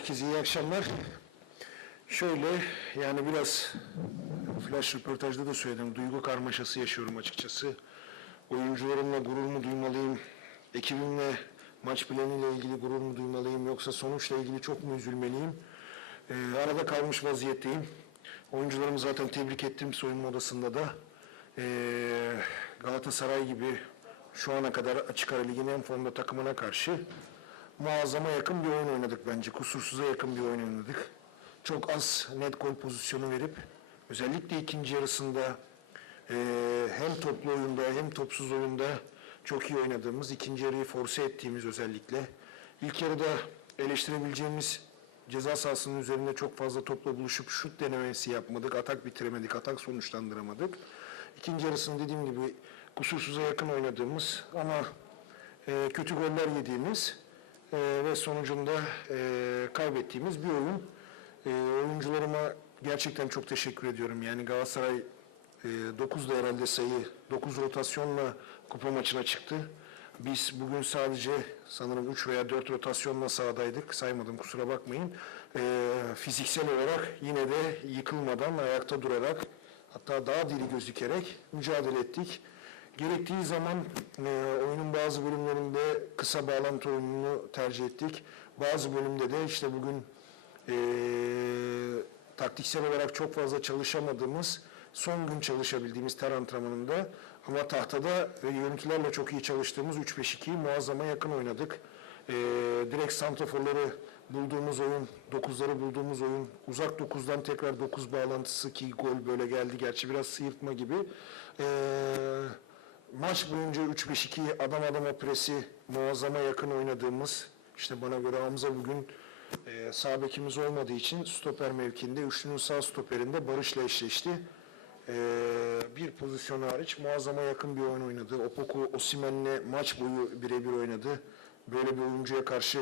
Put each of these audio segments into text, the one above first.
herkese iyi akşamlar. Şöyle yani biraz flash röportajda da söyledim. Duygu karmaşası yaşıyorum açıkçası. Oyuncularımla gurur mu duymalıyım? Ekibimle maç planıyla ilgili gurur mu duymalıyım? Yoksa sonuçla ilgili çok mu üzülmeliyim? Ee, arada kalmış vaziyetteyim. Oyuncularımı zaten tebrik ettim soyunma odasında da. Ee, Galatasaray gibi şu ana kadar açık ara ligin en formda takımına karşı muazzama yakın bir oyun oynadık bence. Kusursuza yakın bir oyun oynadık. Çok az net gol pozisyonu verip özellikle ikinci yarısında eee, hem toplu oyunda hem topsuz oyunda çok iyi oynadığımız, ikinci yarıyı force ettiğimiz özellikle. İlk yarıda eleştirebileceğimiz ceza sahasının üzerinde çok fazla topla buluşup şut denemesi yapmadık, atak bitiremedik, atak sonuçlandıramadık. İkinci yarısını dediğim gibi kusursuza yakın oynadığımız ama e, kötü goller yediğimiz e, ve sonucunda e, kaybettiğimiz bir oyun. E, oyuncularıma gerçekten çok teşekkür ediyorum. Yani Galatasaray e, 9 da herhalde sayı, 9 rotasyonla kupa maçına çıktı. Biz bugün sadece sanırım 3 veya 4 rotasyonla sahadaydık. Saymadım kusura bakmayın. E, fiziksel olarak yine de yıkılmadan ayakta durarak hatta daha diri gözükerek mücadele ettik. Gerektiği zaman e, oyunun bazı bölümlerinde kısa bağlantı oyununu tercih ettik. Bazı bölümde de işte bugün e, taktiksel olarak çok fazla çalışamadığımız, son gün çalışabildiğimiz ter antrenmanında ama tahtada e, yönetülerle çok iyi çalıştığımız 3-5-2'yi muazzama yakın oynadık. E, direkt santraforları bulduğumuz oyun, dokuzları bulduğumuz oyun, uzak dokuzdan tekrar dokuz bağlantısı ki gol böyle geldi. Gerçi biraz sıyırtma gibi. E, maç boyunca 3-5-2 adam adama presi muazzama yakın oynadığımız, işte bana göre Hamza bugün e, sağ bekimiz olmadığı için stoper mevkinde, üçlünün sağ stoperinde Barış'la eşleşti. E, bir pozisyon hariç muazzama yakın bir oyun oynadı. Opoku Osimen'le maç boyu birebir oynadı. Böyle bir oyuncuya karşı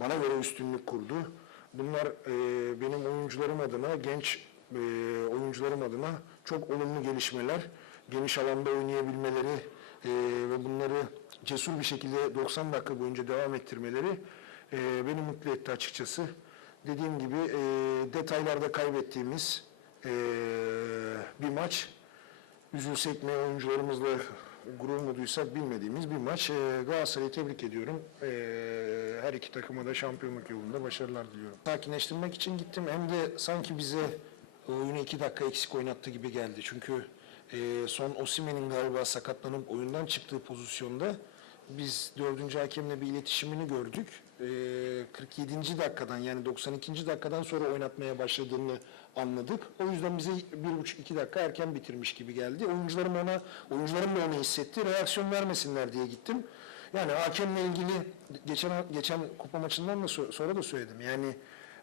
bana göre üstünlük kurdu. Bunlar e, benim oyuncularım adına, genç e, oyuncularım adına çok olumlu gelişmeler. Geniş alanda oynayabilmeleri e, ve bunları cesur bir şekilde 90 dakika boyunca devam ettirmeleri e, beni mutlu etti açıkçası. Dediğim gibi e, detaylarda kaybettiğimiz e, bir maç. Üzülsek mi oyuncularımızla gurur mu duysak bilmediğimiz bir maç. E, Galatasaray'ı tebrik ediyorum. E, her iki takıma da şampiyonluk yolunda başarılar diliyorum. Sakinleştirmek için gittim. Hem de sanki bize oyunu iki dakika eksik oynattı gibi geldi. Çünkü e, son Osimen'in galiba sakatlanıp oyundan çıktığı pozisyonda biz dördüncü hakemle bir iletişimini gördük. E, 47. dakikadan yani 92. dakikadan sonra oynatmaya başladığını anladık. O yüzden bize bir buçuk iki dakika erken bitirmiş gibi geldi. Oyuncularım ona, oyuncularım da onu hissetti. Reaksiyon vermesinler diye gittim. Yani hakemle ilgili geçen geçen kupa maçından da so- sonra da söyledim. Yani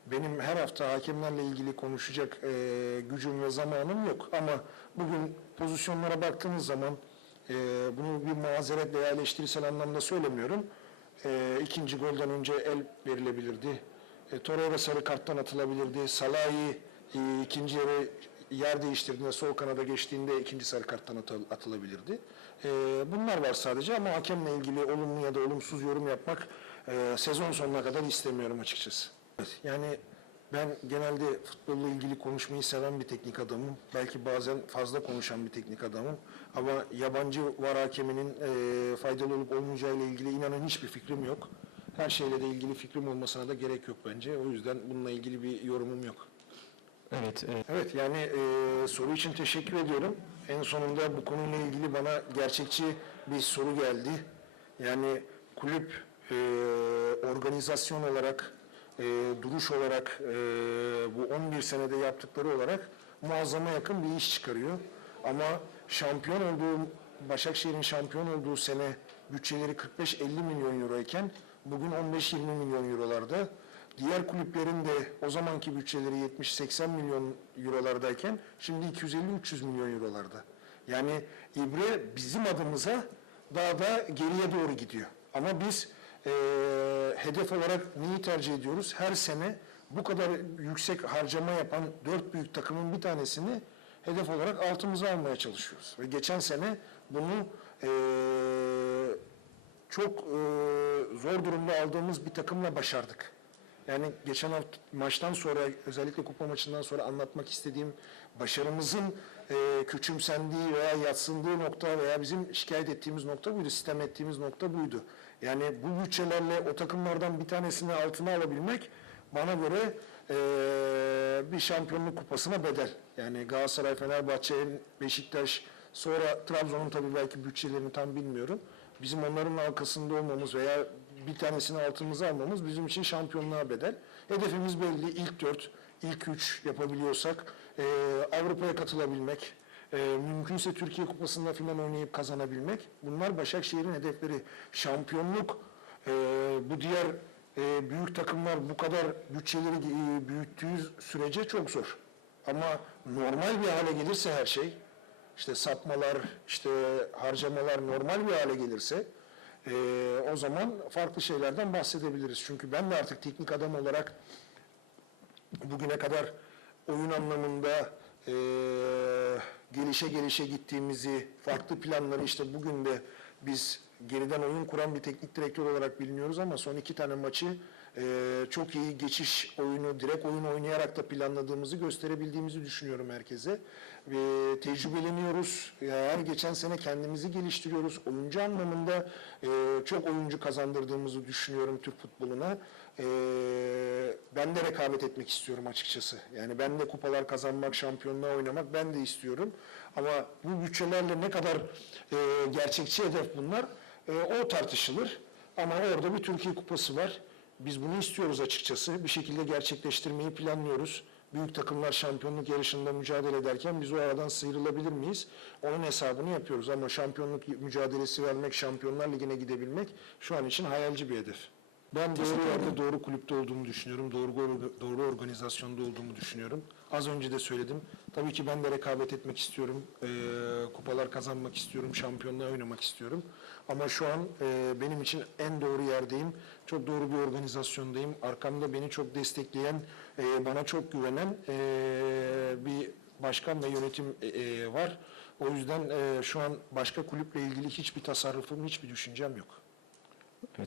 benim her hafta hakemlerle ilgili konuşacak e, gücüm ve zamanım yok. Ama bugün pozisyonlara baktığınız zaman e, bunu bir mazeret veya anlamda söylemiyorum. E, ikinci golden önce el verilebilirdi. E, Torreira sarı karttan atılabilirdi. Salah'ı e, ikinci yere yer değiştirdiğinde sol kanada geçtiğinde ikinci sarı karttan atıl- atılabilirdi. E, bunlar var sadece ama hakemle ilgili olumlu ya da olumsuz yorum yapmak e, sezon sonuna kadar istemiyorum açıkçası. Evet, Yani ben genelde futbolla ilgili konuşmayı seven bir teknik adamım. Belki bazen fazla konuşan bir teknik adamım. Ama yabancı var hakeminin e, faydalı olup olmayacağı ile ilgili inanın hiçbir fikrim yok. Her şeyle de ilgili fikrim olmasına da gerek yok bence. O yüzden bununla ilgili bir yorumum yok. Evet, e, Evet yani e, soru için teşekkür ediyorum. En sonunda bu konuyla ilgili bana gerçekçi bir soru geldi. Yani kulüp e, organizasyon olarak, e, duruş olarak, e, bu 11 senede yaptıkları olarak muazzama yakın bir iş çıkarıyor. Ama şampiyon olduğu, Başakşehir'in şampiyon olduğu sene bütçeleri 45-50 milyon euro iken bugün 15-20 milyon eurolarda. Diğer kulüplerin de o zamanki bütçeleri 70-80 milyon eurolardayken şimdi 250-300 milyon eurolarda. Yani ibre bizim adımıza daha da geriye doğru gidiyor. Ama biz eee, hedef olarak neyi tercih ediyoruz? Her sene bu kadar yüksek harcama yapan dört büyük takımın bir tanesini hedef olarak altımıza almaya çalışıyoruz. Ve geçen sene bunu eee çok e, zor durumda aldığımız bir takımla başardık. Yani geçen hafta maçtan sonra özellikle kupa maçından sonra anlatmak istediğim başarımızın e, küçümsendiği veya yatsındığı nokta veya bizim şikayet ettiğimiz nokta buydu, sistem ettiğimiz nokta buydu. Yani bu bütçelerle o takımlardan bir tanesini altına alabilmek bana göre e, bir şampiyonluk kupasına bedel. Yani Galatasaray, Fenerbahçe, Beşiktaş, sonra Trabzon'un tabii belki bütçelerini tam bilmiyorum. Bizim onların arkasında olmamız veya bir tanesini altımıza almamız bizim için şampiyonluğa bedel. Hedefimiz belli. İlk dört, ilk üç yapabiliyorsak e, Avrupa'ya katılabilmek, e, mümkünse Türkiye Kupası'nda falan oynayıp kazanabilmek. Bunlar Başakşehir'in hedefleri. Şampiyonluk e, bu diğer e, büyük takımlar bu kadar bütçeleri e, büyüttüğü sürece çok zor. Ama normal bir hale gelirse her şey, işte sapmalar, işte harcamalar normal bir hale gelirse e, o zaman farklı şeylerden bahsedebiliriz. Çünkü ben de artık teknik adam olarak bugüne kadar oyun anlamında e, gelişe gelişe gittiğimizi, farklı planları işte bugün de biz geriden oyun kuran bir teknik direktör olarak biliniyoruz ama son iki tane maçı e, çok iyi geçiş oyunu, direkt oyun oynayarak da planladığımızı gösterebildiğimizi düşünüyorum herkese. Ve tecrübeleniyoruz. Her geçen sene kendimizi geliştiriyoruz. Oyuncu anlamında e, çok oyuncu kazandırdığımızı düşünüyorum Türk futboluna. E, ben de rekabet etmek istiyorum açıkçası. Yani ben de kupalar kazanmak, şampiyonluğa oynamak ben de istiyorum. Ama bu bütçelerle ne kadar e, gerçekçi hedef bunlar e, o tartışılır. Ama orada bir Türkiye Kupası var. Biz bunu istiyoruz açıkçası. Bir şekilde gerçekleştirmeyi planlıyoruz. Büyük takımlar şampiyonluk yarışında mücadele ederken biz o aradan sıyrılabilir miyiz? Onun hesabını yapıyoruz ama şampiyonluk mücadelesi vermek, Şampiyonlar Ligi'ne gidebilmek şu an için hayalci bir hedef. Ben doğru yerde, doğru kulüpte olduğumu düşünüyorum. Doğru doğru organizasyonda olduğumu düşünüyorum. Az önce de söyledim. Tabii ki ben de rekabet etmek istiyorum. Ee, kupalar kazanmak istiyorum. Şampiyonluğa oynamak istiyorum. Ama şu an e, benim için en doğru yerdeyim. Çok doğru bir organizasyondayım. Arkamda beni çok destekleyen, e, bana çok güvenen e, bir başkan ve yönetim e, e, var. O yüzden e, şu an başka kulüple ilgili hiçbir tasarrufum, hiçbir düşüncem yok.